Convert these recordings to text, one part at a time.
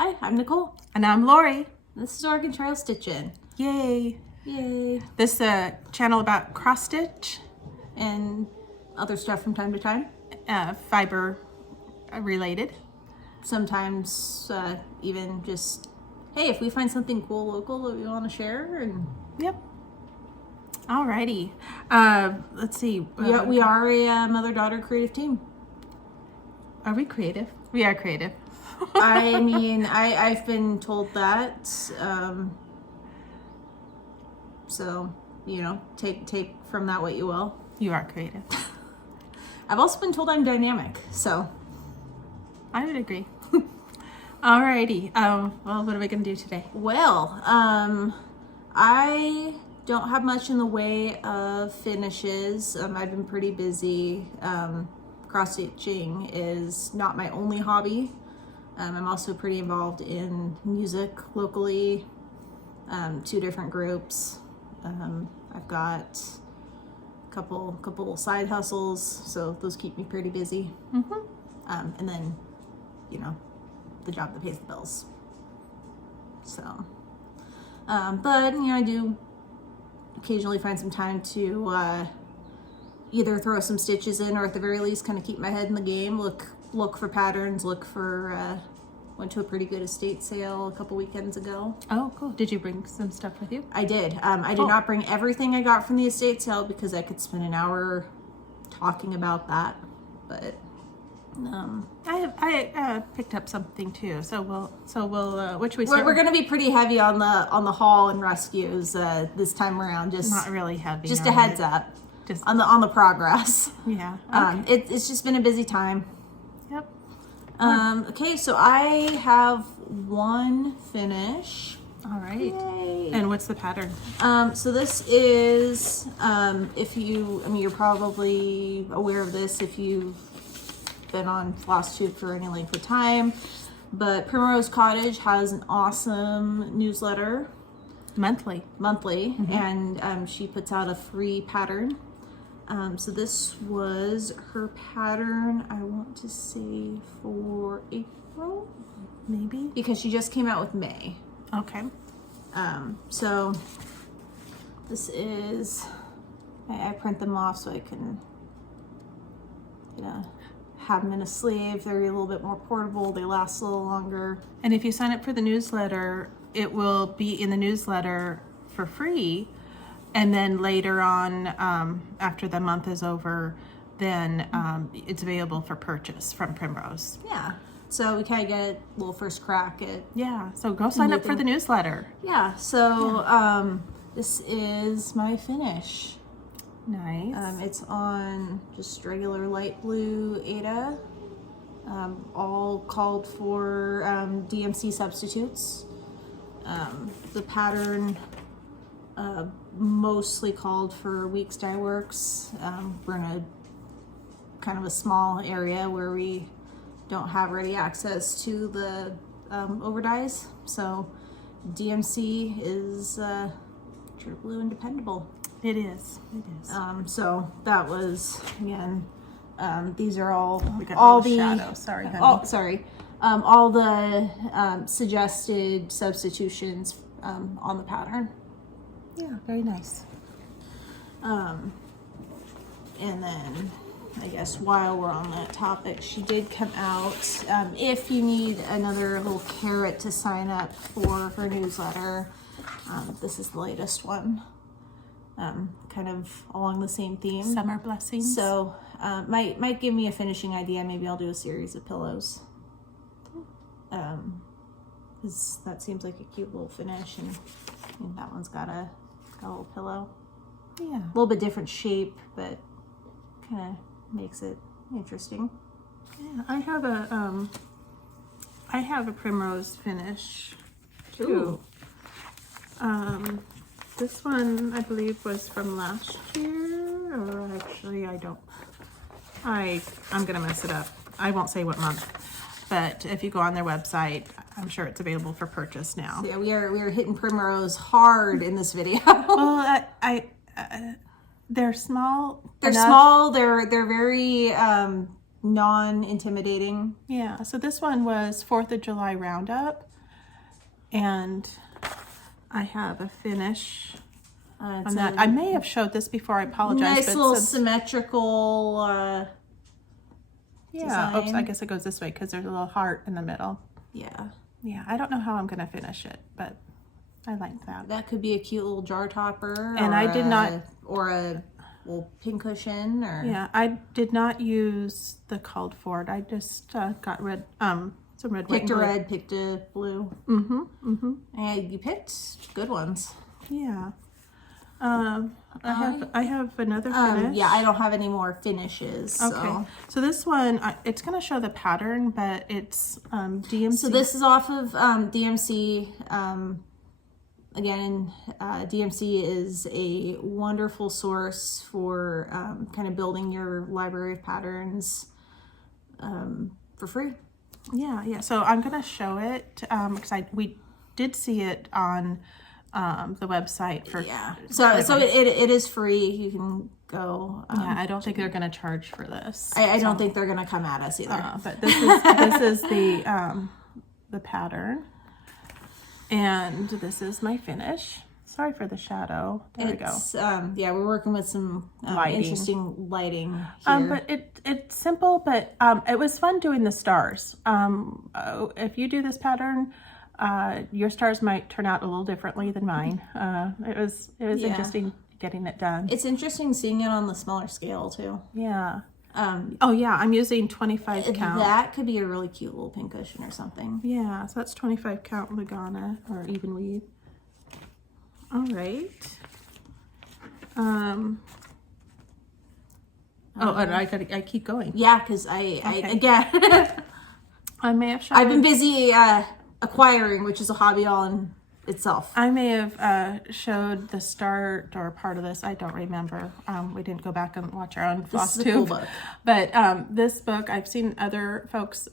Hi, I'm Nicole. And I'm Lori. This is Oregon Trail Stitchin. Yay. Yay. This is a channel about cross stitch And other stuff from time to time. fiber related. Sometimes even just, hey, if we find something cool local that we want to share. And Yep. Alrighty. Let's see. we are a mother-daughter creative team. Are we creative? We are creative. I mean, I've been told that. So, you know, take from that what you will. You are creative. I've also been told I'm dynamic, so. I would agree. Alrighty. Well, what are we going to do today? Well, I don't have much in the way of finishes. I've been pretty busy. Cross stitching is not my only hobby. I'm also pretty involved in music locally, 2 different groups. I've got a couple side hustles, so those keep me pretty busy. Mm-hmm. And then, you know, the job that pays the bills. So, but you know, I do occasionally find some time to either throw some stitches in, or at the very least kind of keep my head in the game, look for patterns, look for went to a pretty good estate sale a couple weekends ago. Oh, cool. Did you bring some stuff with you? I did. I did not bring everything I got from the estate sale because I could spend an hour talking about that, but I picked up something too. So we'll what should we start? we're going to be pretty heavy on the haul and rescues this time around. Just not really heavy. Just a heads up. Just on the progress. Yeah. Okay. It's just been a busy time. Yep. Okay, so I have one finish. All right. Yay. And what's the pattern? So this is, you're probably aware of this if you've been on FlossTube for any length of time, but Primrose Cottage has an awesome newsletter. Monthly. Mm-hmm. And she puts out a free pattern. So this was her pattern, I want to say for April, maybe, because she just came out with May. Okay. So this is, I print them off so I can, have them in a sleeve. They're a little bit more portable. They last a little longer. And if you sign up for the newsletter, it will be in the newsletter for free. And then later on, after the month is over, then it's available for purchase from Primrose. Yeah. So we kind of get a little first crack at. Yeah. So go sign up for the newsletter. Yeah. So this is my finish. Nice. It's on just regular light blue Aida. All called for DMC substitutes. The pattern mostly called for Weeks Dye Works. We're in a kind of a small area where we don't have ready access to the overdyes, so DMC is true blue and dependable. It is. So that was, again, these are all the shadow. Sorry, honey. All the suggested substitutions on the pattern. Yeah, very nice. And then I guess while we're on that topic, she did come out. If you need another little carrot to sign up for her newsletter, this is the latest one. Kind of along the same theme. Summer blessings. So might give me a finishing idea. Maybe I'll do a series of pillows. Because that seems like a cute little finish, and that one's got a little pillow. Yeah. A little bit different shape, but kind of makes it interesting. Yeah, I have a primrose finish too. This one I believe was from last year, or actually I'm gonna mess it up. I won't say what month, but if you go on their website, I'm sure it's available for purchase now. So yeah, we are hitting Primrose hard in this video. Well, they're small. They're enough. small. They're very non-intimidating. Yeah. So this one was 4th of July roundup. And I have a finish on It's that. a I may have showed this before. I apologize. nice but little since- symmetrical yeah. Oops, design. I guess it goes this way because there's a little heart in the middle. Yeah. Yeah, I don't know how I'm going to finish it, but I like that. That could be a cute little jar topper. And I did not... Or a little pincushion. Or Yeah, I did not use the called for it. I just got red, some red, white, picked a and blue. red, picked a blue. Mm-hmm, mm-hmm. And you picked good ones. Yeah. I have another finish. Yeah, I don't have any more finishes. Okay. So this one, it's going to show the pattern, but it's DMC. So this is off of DMC. Again, DMC is a wonderful source for kind of building your library of patterns for free. Yeah, yeah. So I'm going to show it because we did see it on the website for So it is free. You can go. Yeah, I don't think they're going to charge for this. I don't think they're going to come at us either. But this is the pattern, and this is my finish. Sorry for the shadow. There we go. Yeah, we're working with some interesting lighting here. But it's simple, but it was fun doing the stars. If you do this pattern, your stars might turn out a little differently than mine. It was interesting getting it done. It's interesting seeing it on the smaller scale too. Yeah. Oh yeah, I'm using 25 count. That could be a really cute little pincushion or something. Yeah, so that's 25 count Lugana or even weave. All right. And I keep going. Yeah, because I again I may have shown. I've been busy acquiring, which is a hobby all in itself. I may have showed the start or part of this. I don't remember. We didn't go back and watch our own FlossTube. This is a cool book. But this book, I've seen other folks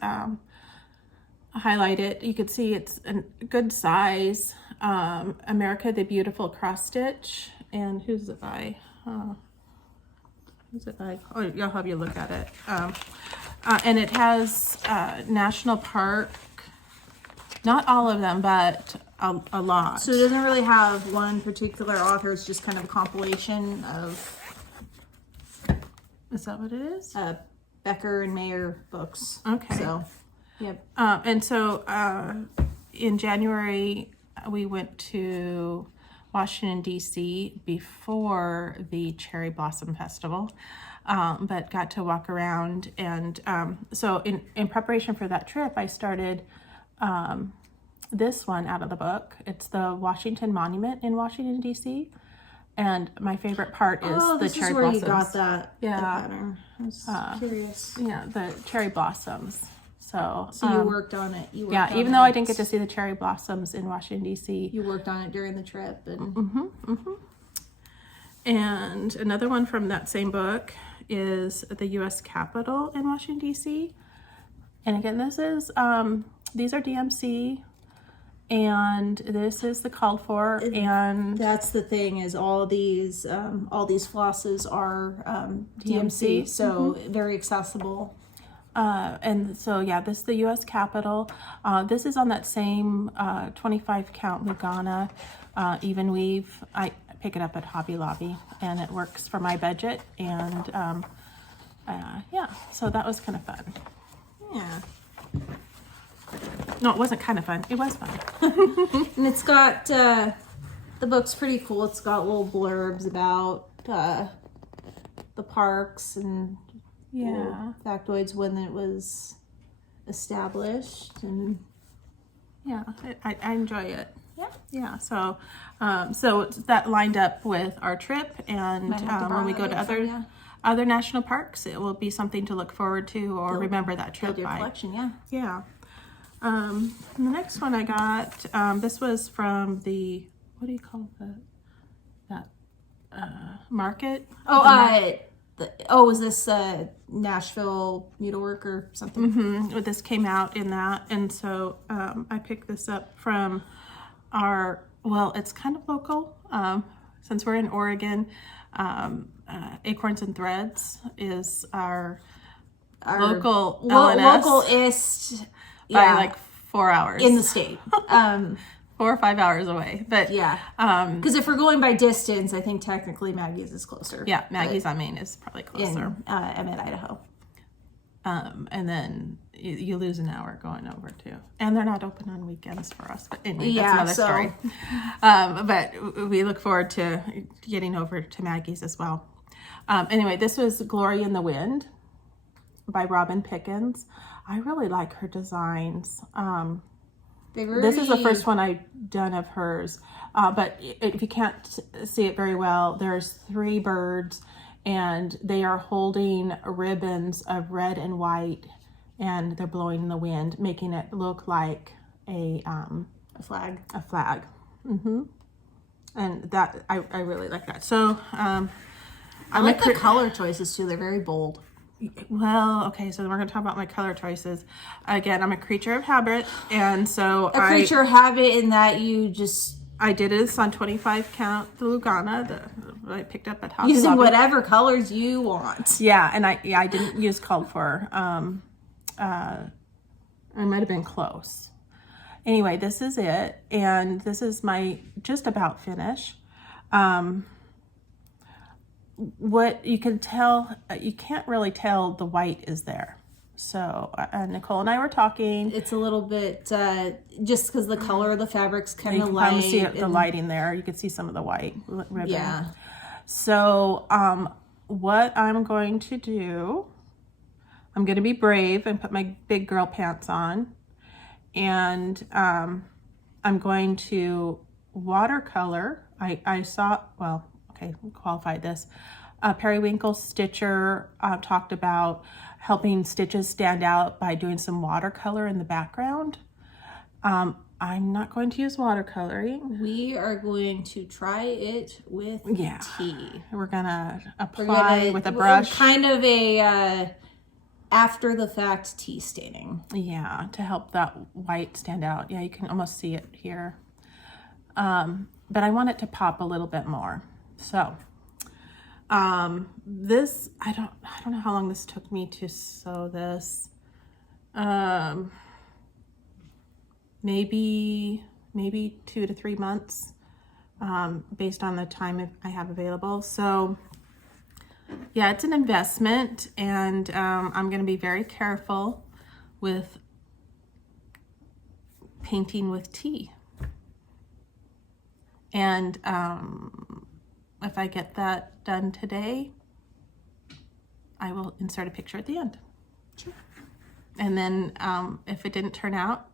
highlight it. You could see it's a good size. America the Beautiful cross stitch. And who's it by? Who's it by? Oh, I'll have you look at it. And it has National Park. Not all of them, but a lot. So it doesn't really have one particular author. It's just kind of a compilation of. Is that what it is? Becker and Mayer books. Okay. So, yep. And so in January, we went to Washington, D.C. before the Cherry Blossom Festival, but got to walk around. And so in preparation for that trip, I started this one out of the book. It's the Washington Monument in Washington, D.C. And my favorite part is the cherry blossoms. Oh, this is where you got that Yeah. pattern. I was curious. Yeah, the cherry blossoms. So you worked on it. Even though I didn't get to see the cherry blossoms in Washington, D.C. You worked on it during the trip. And And another one from that same book is the U.S. Capitol in Washington, D.C. And again, this is, these are DMC, and this is the called for, and that's the thing is all these flosses are DMC, so very accessible. And so, yeah, this is the U.S. Capitol. This is on that same 25 count Lugana even weave. I pick it up at Hobby Lobby, and it works for my budget. And yeah, so that was kind of fun. Yeah. No, it wasn't kind of fun. It was fun. And it's got the book's pretty cool. It's got little blurbs about the parks and factoids when it was established, and yeah, I enjoy it. yeah. Yeah, so so that lined up with our trip, and when we go to other national parks, it will be something to look forward to or remember that trip Build your by. collection, yeah. Yeah. And the next one I got, this was from the, what do you call that market? Was this Nashville needlework or something? Mm-hmm. This came out in that, and so I picked this up from it's kind of local, since we're in Oregon. Acorns and Threads is our local LNS localist by like 4 hours in the state. 4 or 5 hours away. But Yeah. Because if we're going by distance, I think technically Maggie's is closer. yeah, Maggie's on Maine is probably closer. I'm in Idaho. And then you lose an hour going over too. And they're not open on weekends for us. But anyway, Yeah, that's another story. But we look forward to getting over to Maggie's as well. Anyway, this was Glory in the Wind by Robin Pickens. I really like her designs. This is the first one I've done of hers. But if you can't see it very well, there's 3 birds and they are holding ribbons of red and white and they're blowing in the wind, making it look like a flag. A flag. And that, I really like that. So, I like the color choices too. They're very bold. Well, okay, so we're going to talk about my color choices. Again, I'm a creature of habit, and so a creature of habit in that you just... I did this on 25 count the Lugana that I picked up at Hobby Using Lobby. whatever colors you want. Yeah, and I didn't use called for. I might have been close. Anyway, this is it, and this is my just about finish. What you can tell, you can't really tell the white is there. So Nicole and I were talking. It's a little bit, just because the color of the fabric's kind of You light. can see the lighting there. You can see some of the white ribbon. Yeah. So what I'm going to do, I'm going to be brave and put my big girl pants on. And I'm going to watercolor. I saw, well, okay, qualify this. Periwinkle Stitcher talked about helping stitches stand out by doing some watercolor in the background. I'm not going to use watercoloring. We are going to try it with tea. We're gonna apply with a brush. Kind of a after the fact tea staining. Yeah, to help that white stand out. Yeah, you can almost see it here. But I want it to pop a little bit more. So this, I don't know how long this took me to sew this. Maybe 2 to 3 months, based on the time I have available. So yeah, it's an investment, and I'm going to be very careful with painting with tea. And if I get that done today, I will insert a picture at the end. Sure. And then if it didn't turn out,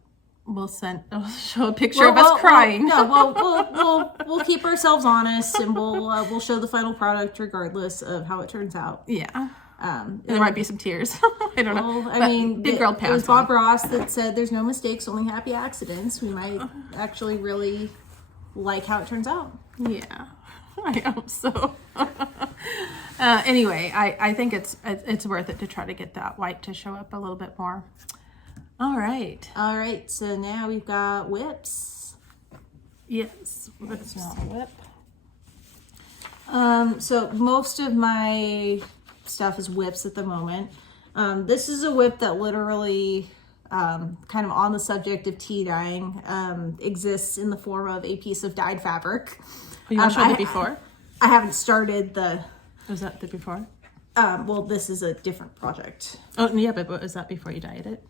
we'll show a picture of us crying. We'll keep ourselves honest, and we'll show the final product regardless of how it turns out. Yeah. And there might be some tears. I don't know. I mean, big girl pants. It was Bob Ross that said, "There's no mistakes, only happy accidents." We might actually really like how it turns out. Yeah, I hope so. Anyway, I think it's worth it to try to get that white to show up a little bit more. All right. So now we've got whips. Yes, it's not a whip. So most of my stuff is whips at the moment. This is a whip that literally, kind of on the subject of tea dyeing, exists in the form of a piece of dyed fabric. You want to show the before? I haven't started the... Was that the before? Well, this is a different project. Oh, yeah, but was that before you dyed it?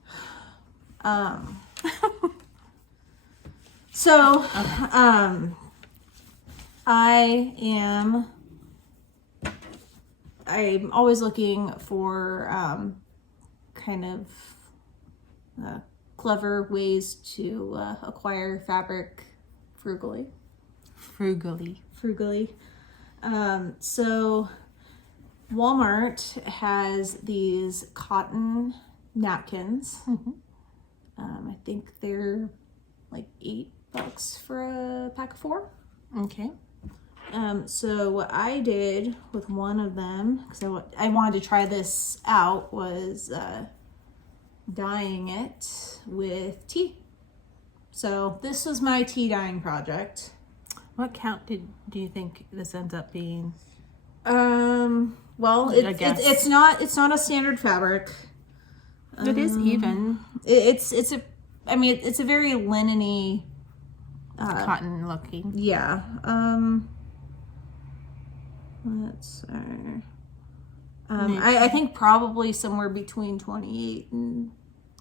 So, okay. I'm always looking for kind of clever ways to acquire fabric frugally. So Walmart has these cotton napkins. Mm-hmm. I think they're like $8 for a pack of 4. Okay. So what I did with one of them, because I wanted to try this out, was dyeing it with tea. So this was my tea dyeing project. What count do you think this ends up being? Well, it's not a standard fabric. It is even. It's a very linen-y cotton looking. Yeah. Let's I think probably somewhere between 28 and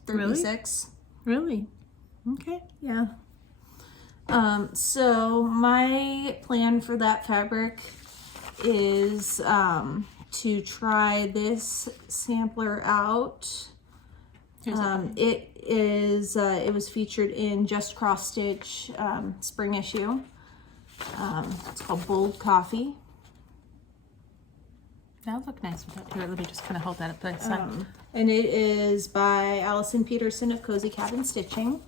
36. Really? Okay. Yeah. So my plan for that fabric is to try this sampler out. It was featured in Just Cross Stitch spring issue. It's called Bold Coffee. That'll look nice with that. Here, let me just kind of hold that up to the side. And it is by Allison Peterson of Cozy Cabin Stitching.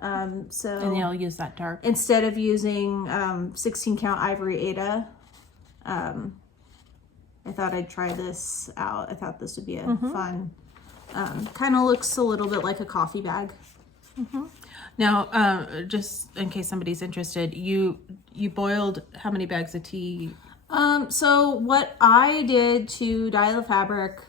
So And you'll use that dark. instead of using 16 count ivory Aida, I thought I'd try this out. I thought this would be a fun, kind of looks a little bit like a coffee bag. Now, just in case somebody's interested, you boiled how many bags of tea? So what I did to dye the fabric,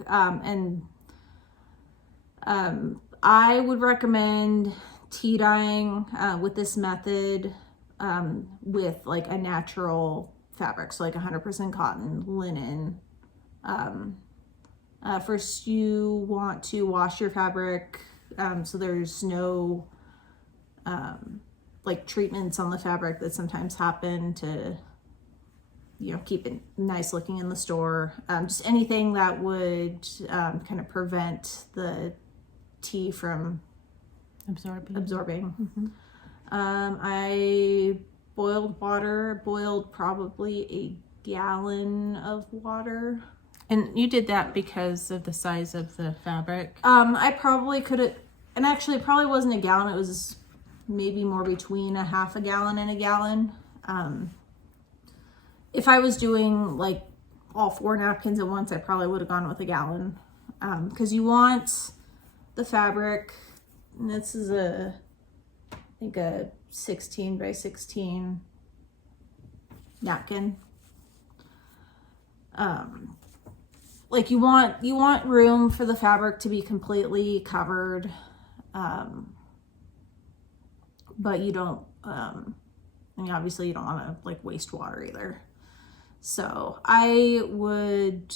I would recommend tea dyeing with this method with like a natural fabric, so like 100% cotton, linen. First you want to wash your fabric so there's no like treatments on the fabric that sometimes happen to, you know, keep it nice looking in the store. Just anything that would kind of prevent the tea from absorbing. I boiled probably a gallon of water. And you did that because of the size of the fabric? I probably could have, and actually it probably wasn't a gallon, it was maybe more between a half a gallon and a gallon. If I was doing like all 4 napkins at once, I probably would have gone with a gallon. Because you want the fabric, and this is I think a 16 by 16 napkin. Like you want room for the fabric to be completely covered, but you don't, I mean, obviously you don't want to like waste water either. So I would,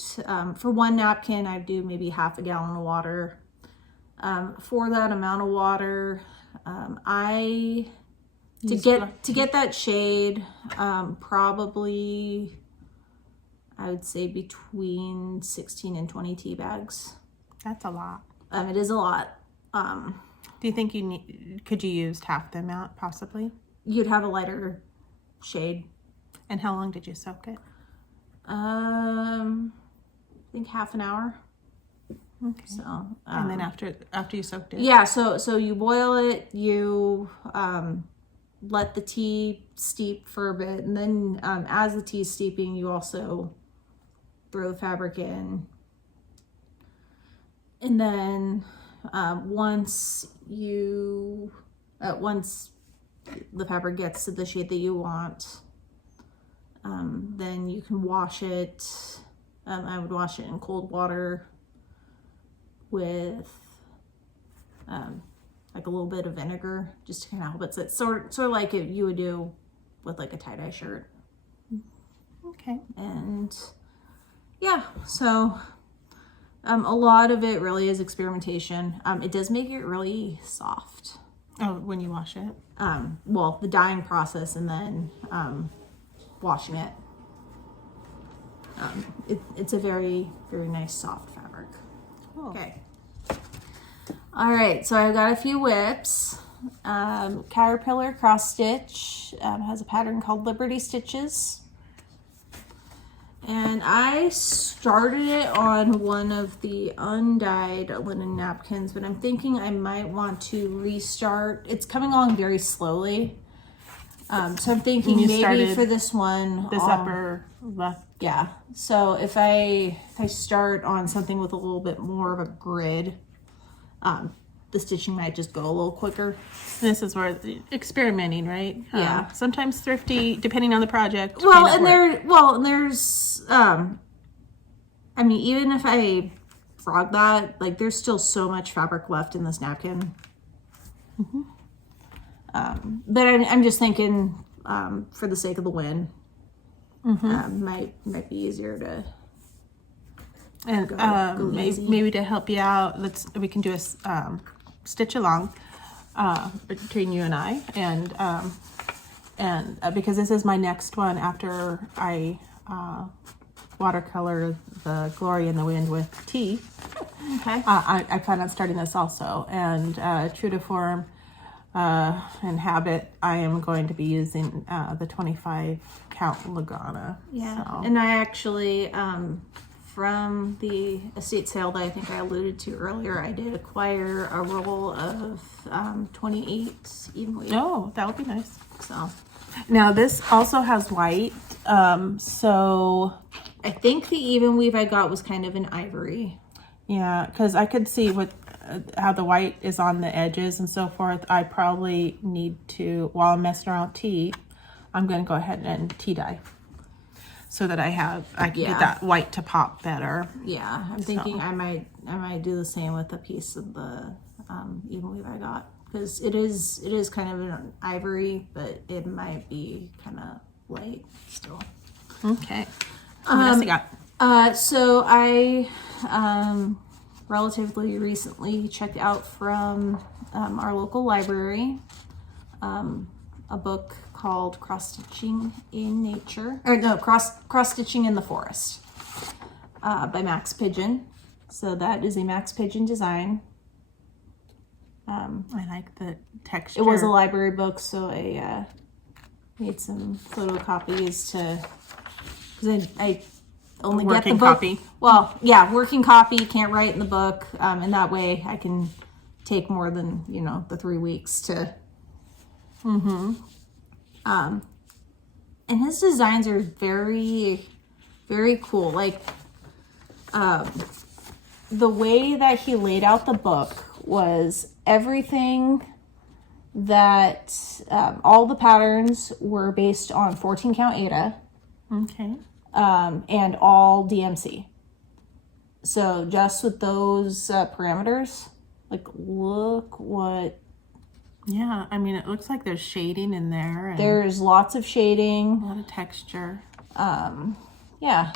for 1 napkin, I'd do maybe half a gallon of water. For that amount of water, to get that shade, probably I would say between 16 and 20 tea bags. That's a lot. It is a lot. Do you think could you use half the amount possibly? You'd have a lighter shade. And how long did you soak it? I think half an hour. Okay. So, and then after you soaked it? Yeah, so you boil it, you let the tea steep for a bit, and then as the tea is steeping, you also throw the fabric in. And then once the fabric gets to the shade that you want, then you can wash it. I would wash it in cold water with like a little bit of vinegar, just to kind of help it sit, sort of like you would do with like a tie-dye shirt. Okay. And yeah, so a lot of it really is experimentation. It does make it really soft. Oh, when you wash it? Well, the dyeing process and then washing it. It's a very, very nice soft fabric. Cool. Okay. All right, so I've got a few whips. Caterpillar Cross Stitch has a pattern called Liberty Stitches. And I started it on one of the undyed linen napkins, but I'm thinking I might want to restart. It's coming along very slowly. So I'm thinking maybe for this one, this upper left. Yeah. So if I start on something with a little bit more of a grid, the stitching might just go a little quicker. This is where experimenting, right? Yeah. Sometimes thrifty, depending on the project. Well, and there's, I mean, even if I frog that, like there's still so much fabric left in this napkin. But I'm just thinking, for the sake of the win, might be easier to. And go easy. maybe to help you out, we can do a stitch along between you and I, and because this is my next one after I watercolor the Glory in the Wind with tea. Okay. I plan on starting this also, and true to form and habit, I am going to be using the 25 count Lagana. Yeah, so. and I actually, from the estate sale that I think I alluded to earlier, I did acquire a roll of 28 even weight. Oh, that would be nice. So now this also has white, so I think the even weave I got was kind of an ivory. yeah, because I could see what how the white is on the edges and so forth. I probably need to, while I'm messing around with tea, I'm going to go ahead and tea dye so that I can get that white to pop better. Yeah, I'm thinking I might do the same with a piece of the even weave I got, because it is kind of an ivory, but it might be kind of light still. Okay. What else you got? So I relatively recently checked out from our local library a book called Cross-Stitching in Nature, or no, Cross-Stitching in the Forest by Max Pigeon. So that is a Max Pigeon design. I like the texture. It was a library book, so I made some photocopies because I only get the book. Copy. Well, yeah, working copy. Can't write in the book, and that way I can take more than the 3 weeks to. And his designs are very, very cool. Like, the way that he laid out the book was everything that all the patterns were based on 14 count Ada. Okay. And all DMC. So just with those parameters, like, look what. Yeah, I mean, it looks like there's shading in there. And There's lots of shading. a lot of texture. Yeah.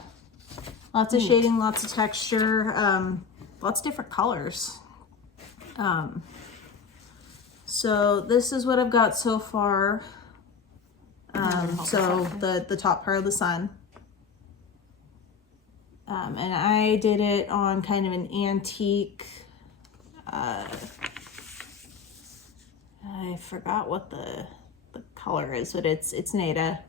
Lots of shading, lots of texture, lots of different colors. So this is what I've got so far. So the top part of the sun. And I did it on kind of an antique, I forgot what the color is, but it's Nada.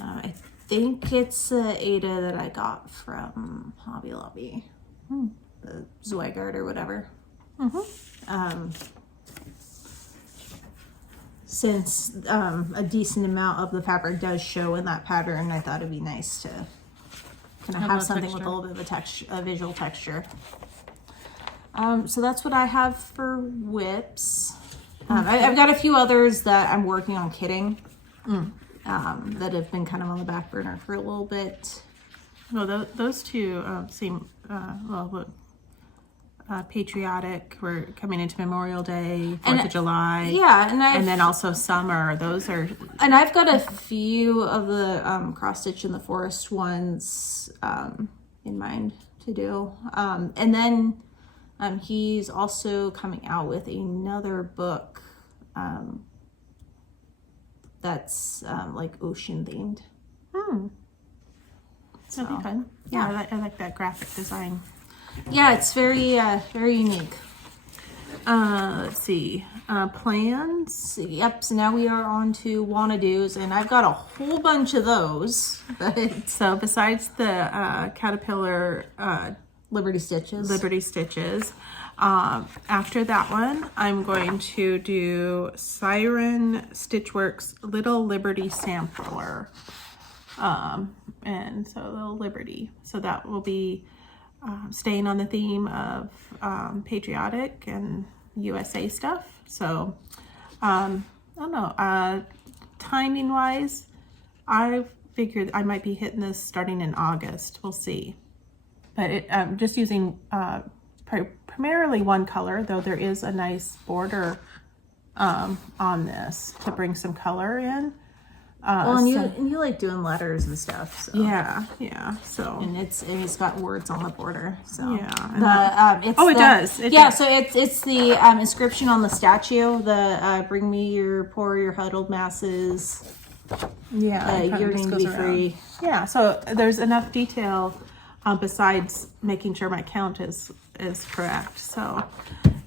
I think it's Ada that I got from Hobby Lobby, the Zweigart or whatever. Since a decent amount of the fabric does show in that pattern, I thought it'd be nice to kind of have something with a little bit of a texture, a visual texture. So that's what I have for whips. I've got a few others that I'm working on kitting that have been kind of on the back burner for a little bit. Well, those two seem patriotic. We're coming into Memorial Day, 4th of July. Yeah, and then also summer. Those are. And I've got a few of the cross stitch in the forest ones in mind to do. And then he's also coming out with another book that's like ocean themed. That'd be fun. Yeah, I like that graphic design. Yeah, it's very very unique. Let's see. Plans. Yep, so now we are on to wanna-dos, and I've got a whole bunch of those. But So besides the Caterpillar Liberty Stitches. After that one, I'm going to do Siren Stitchworks Little Liberty Sampler. And so Little Liberty. So that will be staying on the theme of patriotic and USA stuff. So I don't know, timing wise, I figured I might be hitting this starting in August. We'll see. But I'm just using primarily one color, though there is a nice border on this to bring some color in. Well, and you like doing letters and stuff. So. Yeah. So and it's got words on the border. So yeah. It does. So it's the inscription on the statue. The bring me your poor, your huddled masses. Yeah, yearning to be free. Yeah. So there's enough detail besides making sure my count is correct. So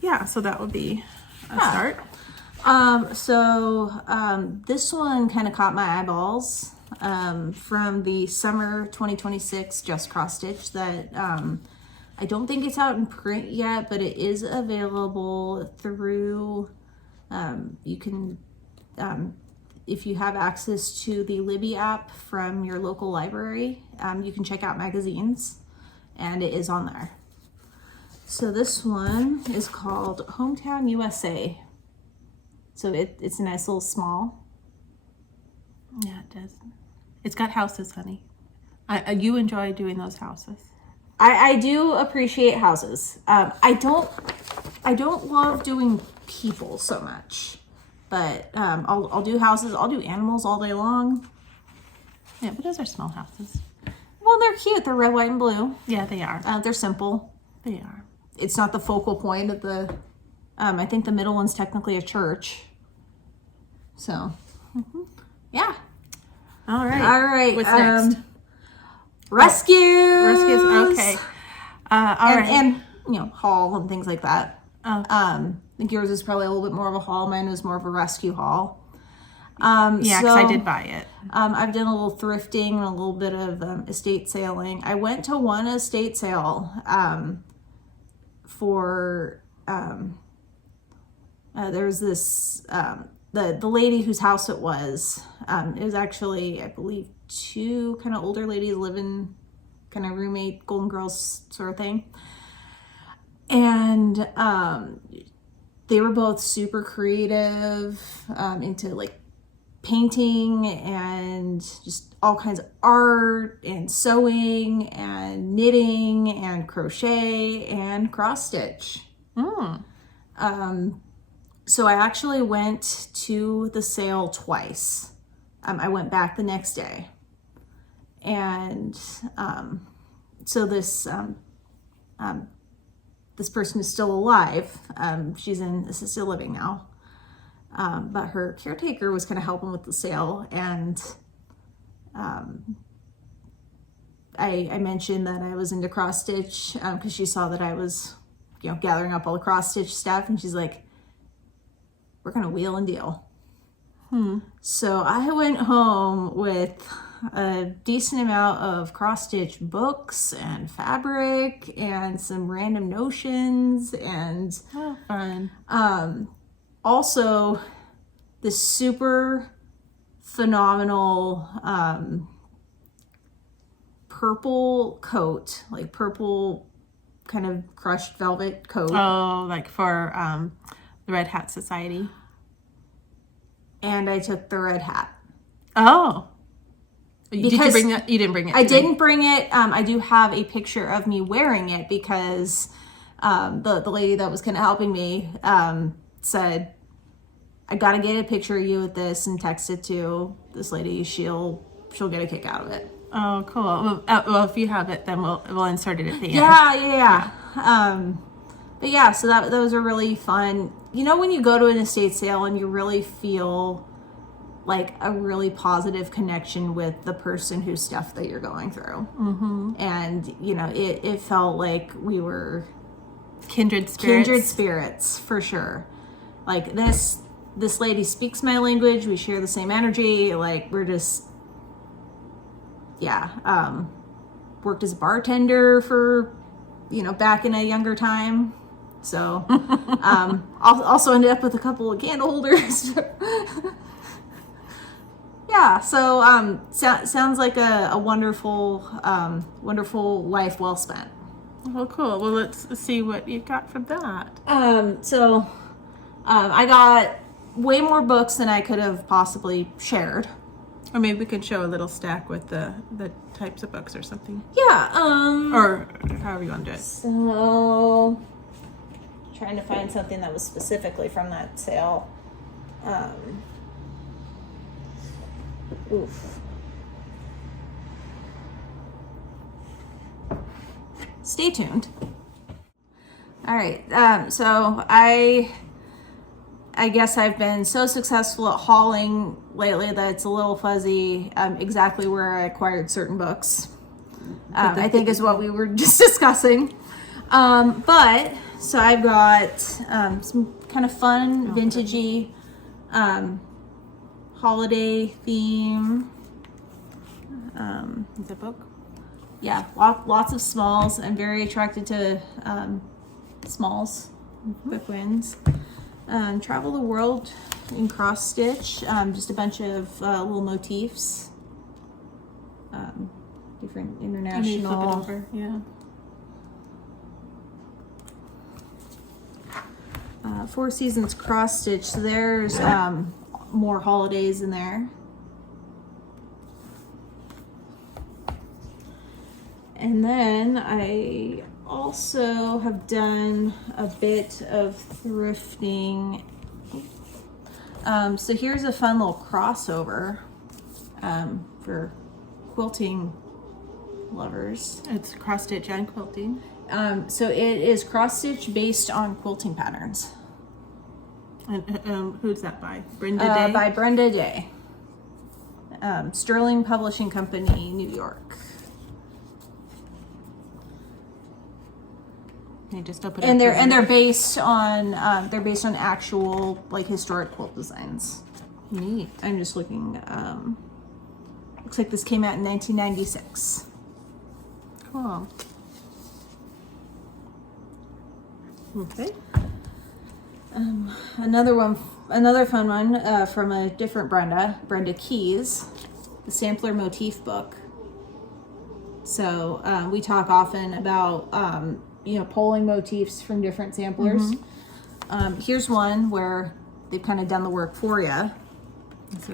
yeah. So that would be a start. This one kind of caught my eyeballs from the summer 2026 Just Cross Stitch that I don't think it's out in print yet, but it is available through, you can, if you have access to the Libby app from your local library, you can check out magazines, and it is on there. So this one is called Hometown USA. So it's a nice little small. Yeah, it does. It's got houses, honey. You enjoy doing those houses. I do appreciate houses. I don't love doing people so much, but I'll do houses. I'll do animals all day long. Yeah, but those are small houses. Well, they're cute. They're red, white, and blue. Yeah, they are. They're simple. They are. It's not the focal point of the. I think the middle one's technically a church. So, yeah. All right. What's next? Rescues. Okay. All right. And haul and things like that. Oh. I think yours is probably a little bit more of a haul. Mine was more of a rescue haul. Yeah, because I did buy it. I've done a little thrifting and a little bit of estate sailing. I went to one estate sale for there was this the lady whose house it was actually, I believe, two kind of older ladies living, kind of roommate, Golden Girls sort of thing. And they were both super creative, into like painting and just all kinds of art and sewing and knitting and crochet and cross stitch. So I actually went to the sale twice. I went back the next day. And so this person is still alive. She's in assisted living now. But her caretaker was kind of helping with the sale. And I mentioned that I was into cross stitch because she saw that I was, gathering up all the cross stitch stuff. And she's like, we're going to wheel and deal. So I went home with a decent amount of cross stitch books and fabric and some random notions and fun. Also this super phenomenal purple coat, like purple kind of crushed velvet coat. Oh, like for the Red Hat Society. And I took the red hat. Oh. Because did you bring that? You didn't bring it. I didn't bring it. I do have a picture of me wearing it because the lady that was kind of helping me said, I got to get a picture of you with this and text it to this lady. She'll get a kick out of it. Oh, cool. Well, if you have it, then we'll insert it at the end. Yeah. But yeah, so those are really fun. When you go to an estate sale and you really feel like a really positive connection with the person whose stuff that you're going through. And, it felt like we were kindred spirits for sure. Like this lady speaks my language. We share the same energy. Like we're just, worked as a bartender for, back in a younger time. So, I'll also ended up with a couple of candle holders. Yeah. So, sounds like a wonderful, wonderful life well spent. Well, cool. Well, let's see what you got from that. I got way more books than I could have possibly shared. Or maybe we could show a little stack with the types of books or something. Yeah. Or however you want to do it. So, trying to find something that was specifically from that sale. Oof. Stay tuned. All right. So I guess I've been so successful at hauling lately that it's a little fuzzy exactly where I acquired certain books. I think is what we were just discussing. But so I've got some kind of fun, vintagey, holiday theme. Is it a book? Yeah, lots of smalls. I'm very attracted to smalls, quick wins. Travel the world in cross stitch. Just a bunch of little motifs. Different international. Flip it over. Yeah. Four Seasons cross stitch. So there's more holidays in there. And then I also have done a bit of thrifting. So here's a fun little crossover for quilting lovers. It's cross stitch and quilting. So it is cross stitch based on quilting patterns. And who's that by? Brenda Day? By Brenda Day. Sterling Publishing Company, New York. They just open And they're based on actual like historic quilt designs. Neat. I'm just looking. Looks like this came out in 1996. Cool. Okay. Another fun one from a different Brenda Keys, the sampler motif book. So we talk often about pulling motifs from different samplers. Here's one where they've kind of done the work for you. So,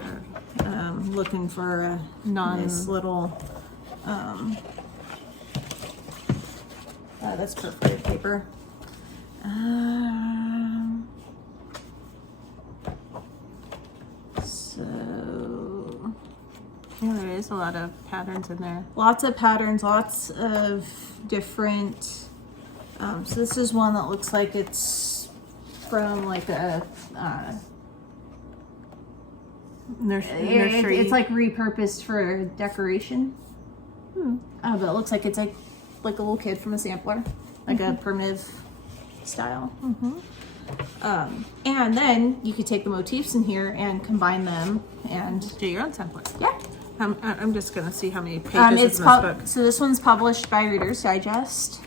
looking for a nice little. That's perforated paper. So yeah, there is a lot of patterns in there. Lots of patterns, lots of different. So this is one that looks like it's from like a nursery. It's like repurposed for decoration. But it looks like it's like a little kid from a sampler, like a primitive style. And then you could take the motifs in here and combine them and do your own sampler. Yeah. I'm just gonna see how many pages is in this book. So this one's published by Reader's Digest.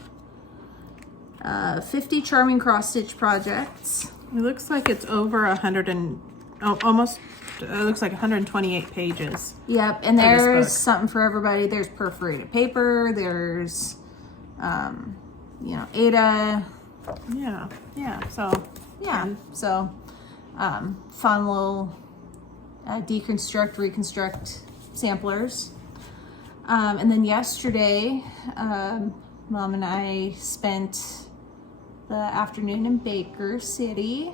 50 charming cross stitch projects. It looks like it's over 100 and almost. It looks like 128 pages. Yep, and there's something for everybody. There's perforated paper. There's, Ada. Yeah. So, fun little deconstruct, reconstruct samplers. And then yesterday, Mom and I spent the afternoon in Baker City.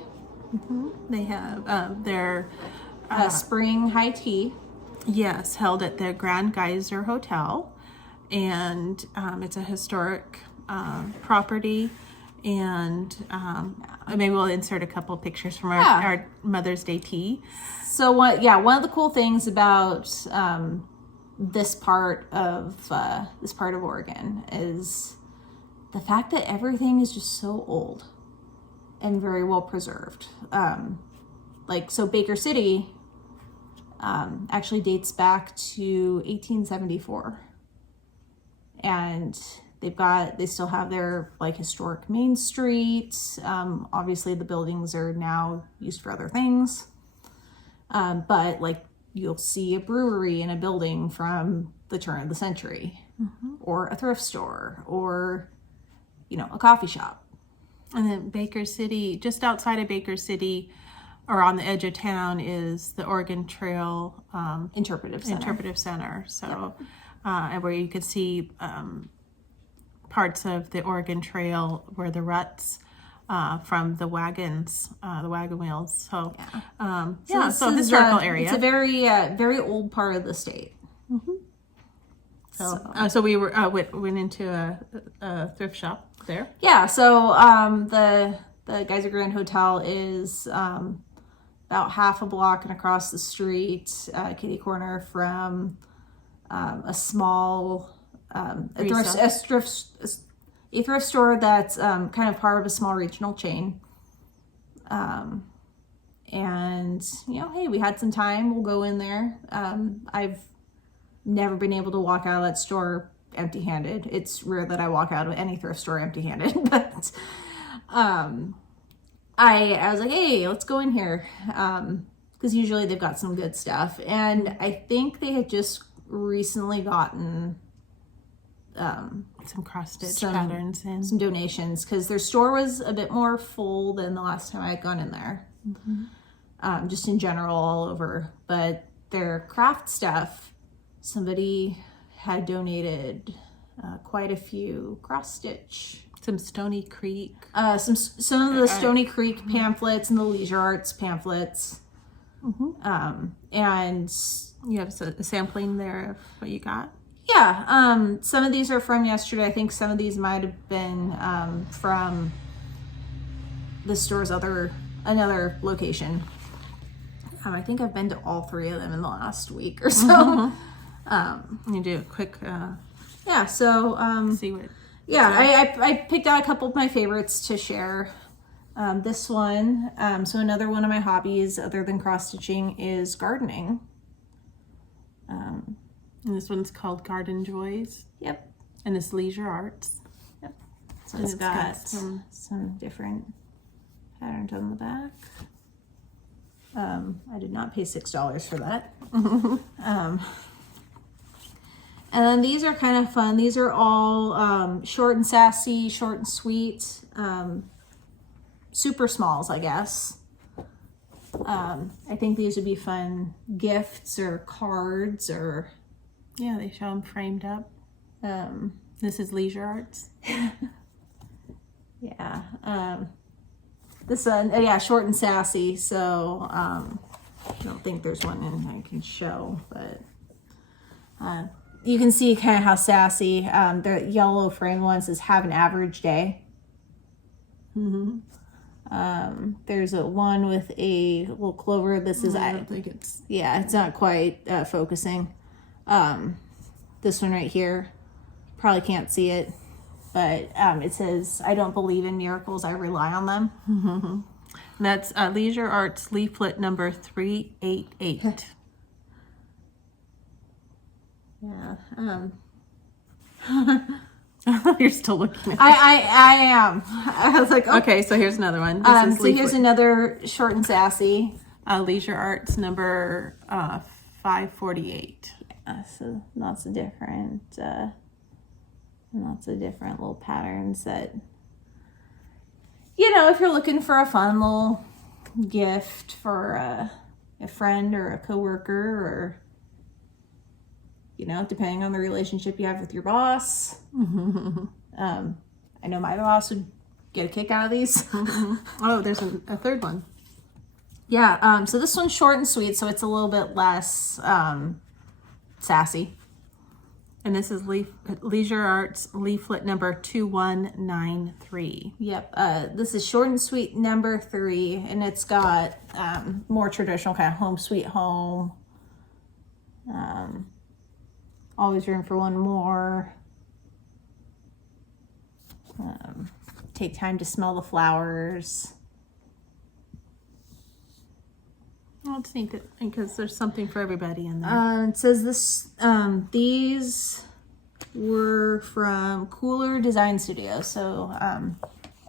They have their spring high tea. Yes, held at the Grand Geyser Hotel, and it's a historic property. And maybe we'll insert a couple pictures from our Mother's Day tea. So one of the cool things about this part of Oregon is the fact that everything is just so old and very well preserved. So Baker City actually dates back to 1874, and they still have their like historic Main Street. Obviously the buildings are now used for other things, but like you'll see a brewery in a building from the turn of the century, or a thrift store, or a coffee shop. And then Baker City, just outside of Baker City, or on the edge of town is the Oregon Trail Interpretive Center. So, and where you could see parts of the Oregon Trail where the ruts from the wagons, the wagon wheels. So, so historical area. It's a very, very old part of the state. So we were went into a thrift shop there. Yeah. So the Geyser Grand Hotel is about half a block and across the street, kitty corner from a small a thrift store that's kind of part of a small regional chain. And hey, we had some time. We'll go in there. I've never been able to walk out of that store empty-handed. It's rare that I walk out of any thrift store empty-handed, but I was like, hey, let's go in here, because usually they've got some good stuff, and I think they had just recently gotten some cross-stitch patterns and some donations, because their store was a bit more full than the last time I had gone in there. Just in general all over, but their craft stuff, somebody had donated quite a few cross-stitch, some Stony Creek, some of the Stony Creek pamphlets and the Leisure Arts pamphlets. And you have a sampling there of what you got. Yeah, some of these are from yesterday. I think some of these might have been from the store's another location. I think I've been to all three of them in the last week or so. You do a quick see what. Yeah, I picked out a couple of my favorites to share. This one, so another one of my hobbies other than cross stitching is gardening. And this one's called Garden Joys. Yep. And it's Leisure Arts. Yep. So it's got some different patterns on the back. I did not pay $6 for that. And then these are kind of fun. These are all short and sassy, short and sweet, super smalls, I guess. I think these would be fun gifts or cards or... Yeah, they show them framed up. This is Leisure Arts. Yeah. This one, short and sassy. So I don't think there's one in I can show, but you can see kind of how sassy. The yellow frame one says "Have an average day." There's a one with a little clover. This is I don't think it's. Yeah, it's not quite focusing. This one right here, probably can't see it, but it says, "I don't believe in miracles, I rely on them." That's Leisure Arts leaflet number 388. Yeah. You're still looking at it. I am. I was like, okay, so here's another one. So here's another short and sassy. Leisure Arts number 548. Yeah, so lots of different little patterns that, if you're looking for a fun little gift for a friend or a coworker, or depending on the relationship you have with your boss. I know my boss would get a kick out of these. Oh, there's a third one. Yeah, so this one's short and sweet, so it's a little bit less sassy. And this is Leisure Arts leaflet number 2193. Yep, this is short and sweet number 3, and it's got more traditional kind of home sweet home. Always room for one more. Take time to smell the flowers. Well, it's neat because there's something for everybody in there. It says these were from Cooler Design Studio, so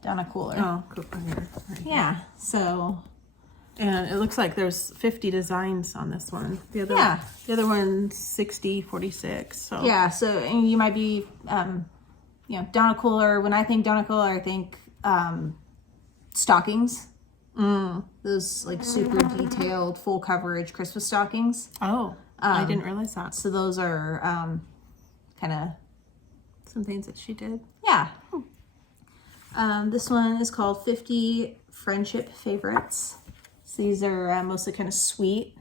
Donna Cooler. Oh, cool. Here. Right. Yeah, so... And it looks like there's 50 designs on this one. The other one's 60, 46. So yeah, so and you might be, Donna Cooler. When I think Donna Cooler, I think stockings. Those like super detailed, full coverage Christmas stockings. Oh, I didn't realize that. So those are kind of Some things that she did. yeah. This one is called 50 Friendship Favorites. So these are mostly kind of sweet.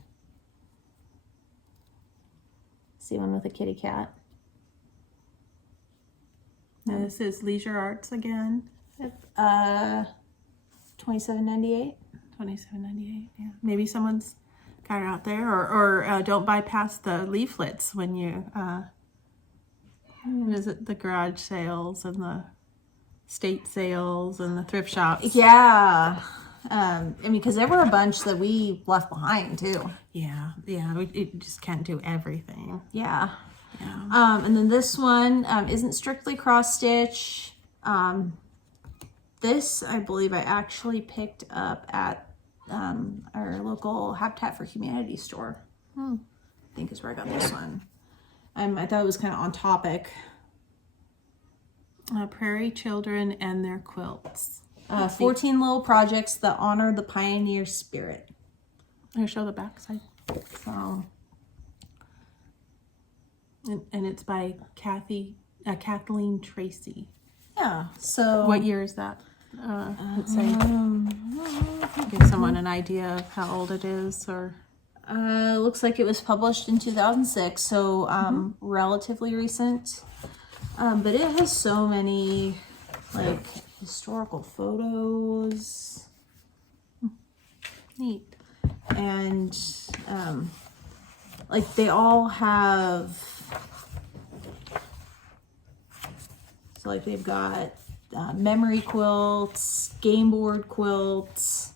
See one with a kitty cat. Now this is Leisure Arts again. $27.98. $27.98. Yeah, maybe someone's got it out there, or don't bypass the leaflets when you visit the garage sales and the state sales and the thrift shops. Yeah. I mean, because there were a bunch that we left behind too. Yeah. We just can't do everything. Yeah. Yeah. And then this one isn't strictly cross stitch. This, I believe, I actually picked up at our local Habitat for Humanity store. I think is where I got this one. I thought it was kind of on topic. Prairie children and their quilts. 14 little projects that honor the pioneer spirit. I'll show the back side. So, And it's by Kathleen Tracy. yeah. So What year is that? Let's say, give someone an idea of how old it is, or looks like it was published in 2006, so relatively recent. But it has so many like historical photos, neat. and like they all have. So like they've got memory quilts, game board quilts,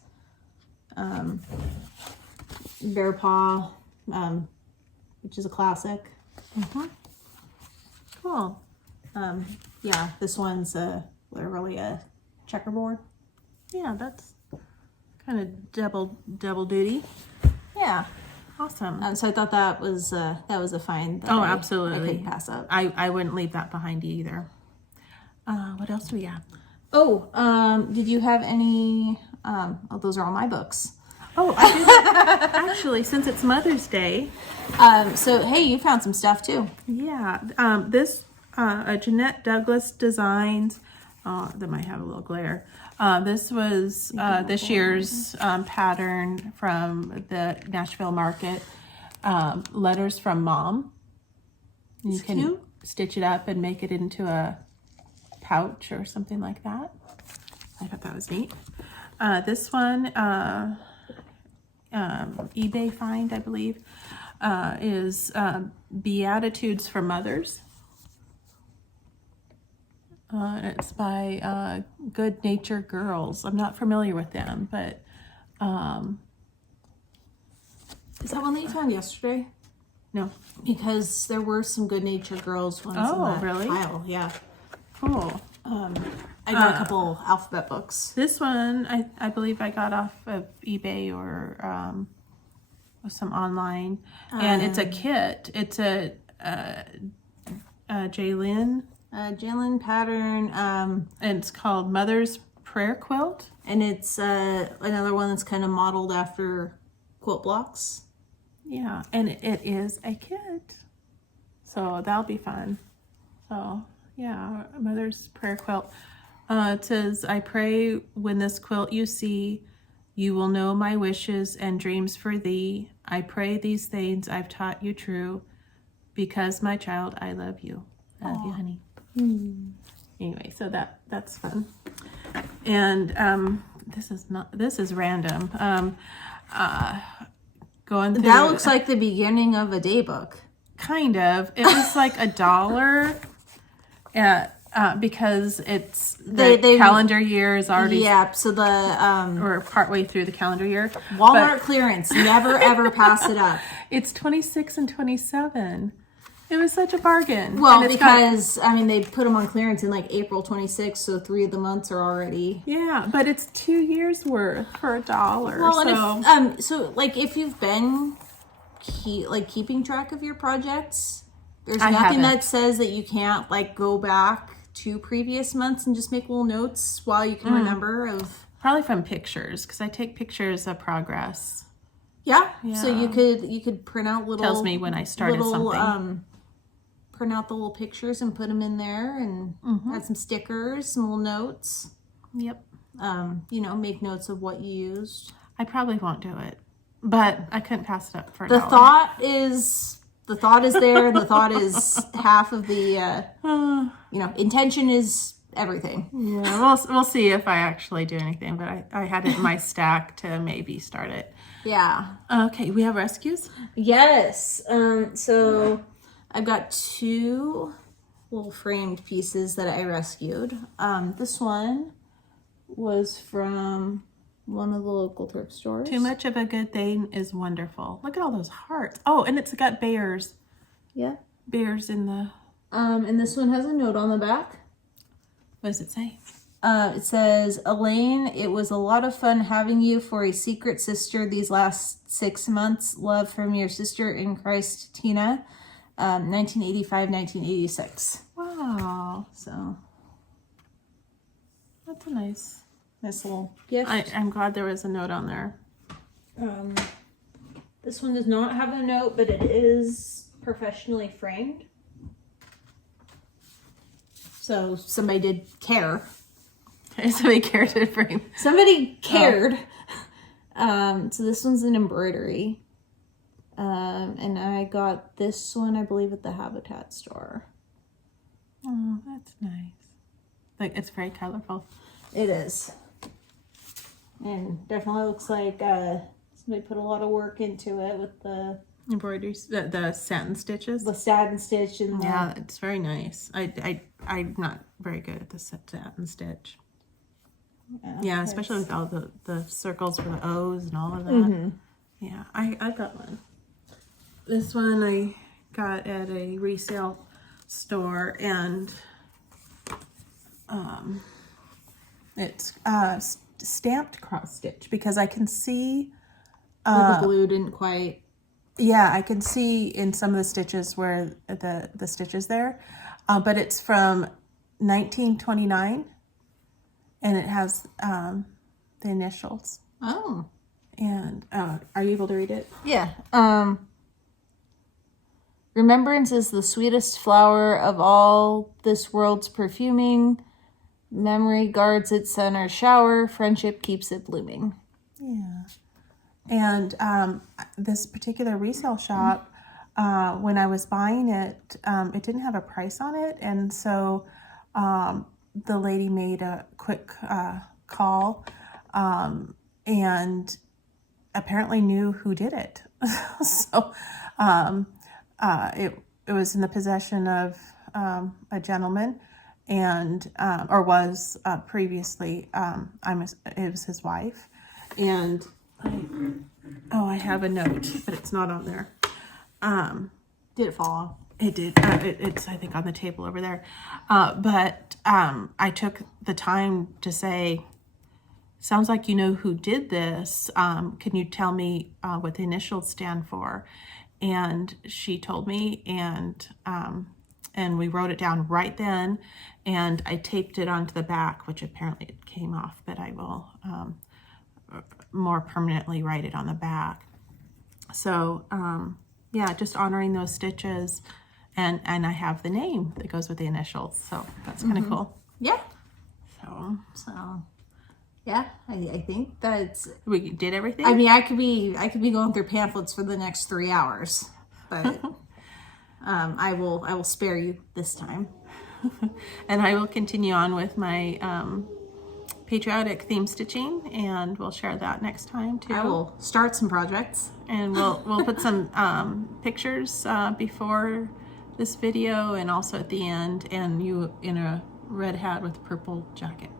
bear paw, which is a classic. Cool. Yeah, this one's literally a checkerboard. Yeah, that's kind of double duty. Yeah. Awesome. So I thought that was a find. That Oh, I absolutely. couldn't pass up. I wouldn't leave that behind either. What else do we have? Oh, did you have any? Oh, those are all my books. Oh, I did. Actually, since it's Mother's Day. So hey, you found some stuff too. Yeah. This Jeanette Douglas Designs. That might have a little glare. This was this year's pattern from the Nashville market. Letters from Mom. You can cute. stitch it up and make it into a pouch or something like that. I thought that was neat. This one, eBay find, I believe, is Beatitudes for Mothers. It's by Good Nature Girls. I'm not familiar with them, but Is that one that you found yesterday? no. Because there were some Good Nature Girls ones in Oh, that really? pile. Yeah. Cool. I got a couple alphabet books. This one, I believe I got off of eBay or some online, and it's a kit. It's a Jaylin, Jalen pattern, and it's called Mother's Prayer Quilt. and it's another one that's kind of modeled after quilt blocks. Yeah, and it is a kit, so that'll be fun. So yeah, Mother's Prayer Quilt. It says, I pray when this quilt you see, you will know my wishes and dreams for thee. I pray these things I've taught you true, because my child, I love you. I love you, honey. Anyway, so that's fun. And this is random. Going through, That looks like the beginning of a day book. kind of. It was like $1. Because it's the calendar year is already Yeah, so the or partway through the calendar year. Walmart clearance. Never ever pass it up. It's 26 and 27. It was such a bargain. Well, And it's got- because I mean they put them on clearance in like April 26th, so 3 of the months are already. yeah, but it's 2 years worth for $1. Well, so and if, so like if you've been keeping track of your projects, there's I nothing haven't. that says that you can't like go back to previous months and just make little notes while you can remember of. Probably from pictures, because I take pictures of progress. Yeah. Yeah. So you could print out little. Tells me when I started something. Print out the little pictures and put them in there, and add some stickers, some little notes. Yep. You know, make notes of what you used. I probably won't do it, but I couldn't pass it up for the thought is there, and the thought is half of the. You know, intention is everything. Yeah, we'll see if I actually do anything, but I had it in my stack to maybe start it. Yeah. Okay, we have rescues? Yes. So I've got 2 little framed pieces that I rescued. This one was from one of the local thrift stores. Too much of a good thing is wonderful. Look at all those hearts. Oh, and it's got bears. Yeah. Bears in the... And this one has a note on the back. What does it say? It says, Elaine, it was a lot of fun having you for a secret sister these last 6 months. Love from your sister in Christ, Tina. 1985-1986. Wow. So that's a nice little gift. I'm glad there was a note on there. This one does not have a note, but it is professionally framed. So somebody did care. Somebody cared to frame. Somebody cared. So this one's an embroidery. And I got this one, I believe, at the Habitat store. Oh, that's nice. Like, it's very colorful. It is. And definitely looks like somebody put a lot of work into it with the embroideries, the satin stitches. The satin stitch and yeah, it's very nice. I'm not very good at the satin stitch. Yeah, especially with all the circles for the O's and all of that. Yeah, I got one. This one I got at a resale store, and it's stamped cross stitch because I can see the blue didn't quite. Yeah, I can see in some of the stitches where the stitch is there, but it's from 1929, and it has the initials. Oh. And are you able to read it? Yeah. Remembrance is the sweetest flower of all this world's perfuming. Memory guards its center shower. Friendship keeps it blooming. Yeah. And this particular resale shop, when I was buying it, it didn't have a price on it. And so the lady made a quick call and apparently knew who did it. So it was in the possession of a gentleman, and or was previously. It was his wife, and I have a note, but it's not on there. Did it fall off? It did. It's I think on the table over there. But I took the time to say, sounds like you know who did this. Can you tell me what the initials stand for? And she told me, and we wrote it down right then, and I taped it onto the back, which apparently it came off, but I will more permanently write it on the back. So yeah, just honoring those stitches, and I have the name that goes with the initials, so that's kind of cool. Yeah. So yeah, I think that's. We did everything. I mean, I could be going through pamphlets for the next 3 hours, but I will spare you this time. And I will continue on with my patriotic theme stitching, and we'll share that next time too. I will start some projects, and we'll put some pictures before this video, and also at the end, and you in a red hat with a purple jacket.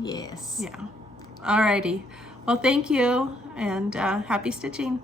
Yes. Yeah. Alrighty. Well, thank you, and happy stitching.